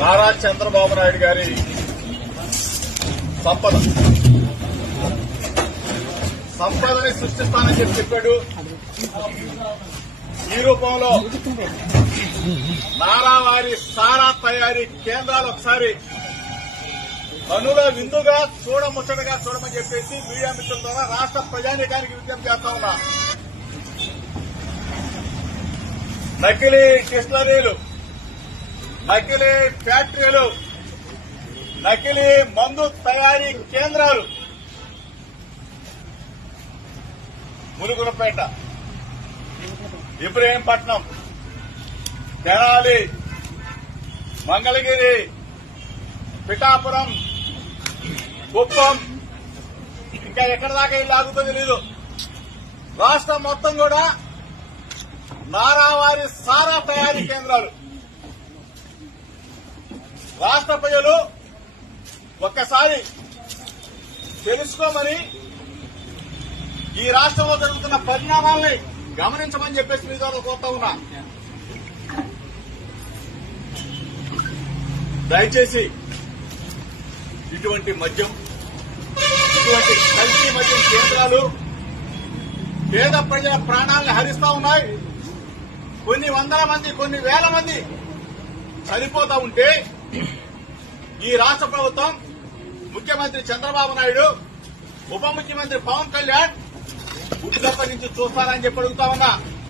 నారా చంద్రబాబు నాయుడు గారి సంపదని సృష్టిస్తానని చెప్పాడు. ఈ రూపంలో నారావారి సారా తయారీ కేంద్రాలు ఒకసారి కనుల విందుగా చూడముచ్చటగా చూడమని చెప్పేసి మీడియా మిత్రుల ద్వారా రాష్ట్ర ప్రజానీకానికి విజ్ఞప్తి చేస్తా ఉన్నా. నకిలీ డిస్టిలరీలు, నకిలీ ఫ్యాక్టరీలు, నకిలీ మందు తయారీ కేంద్రాలు ములుగులపేట, ఇబ్రహీంపట్నం, తెనాలి, మంగళగిరి, పిఠాపురం, కుప్పం, ఇంకా ఎక్కడి దాకా ఇల్లు ఆగుతుందో తెలీదు. రాష్ట్రం మొత్తం కూడా నారావారి సారా తయారీ కేంద్రాలు. రాష్ట్ర ప్రజలు ఒక్కసారి తెలుసుకోమని, ఈ రాష్ట్రంలో జరుగుతున్న పరిణామాలని గమనించమని చెప్పేసి మీ ద్వారా కోరుతా ఉన్నా. దయచేసి ఇటువంటి మద్యం, ఇటువంటి కల్తీ మద్యం కేంద్రాలు పేద ప్రజల ప్రాణాలను హరిస్తా ఉన్నాయి. కొన్ని వందల మంది, కొన్ని వేల మంది చనిపోతా ఉంటే ఈ రాష్ట్ర ప్రభుత్వం, ముఖ్యమంత్రి చంద్రబాబు నాయుడు, ఉప ముఖ్యమంత్రి పవన్ కళ్యాణ్ గుడ్లప్పటి నుంచి చూస్తారని చెప్పి అడుగుతా ఉన్నా.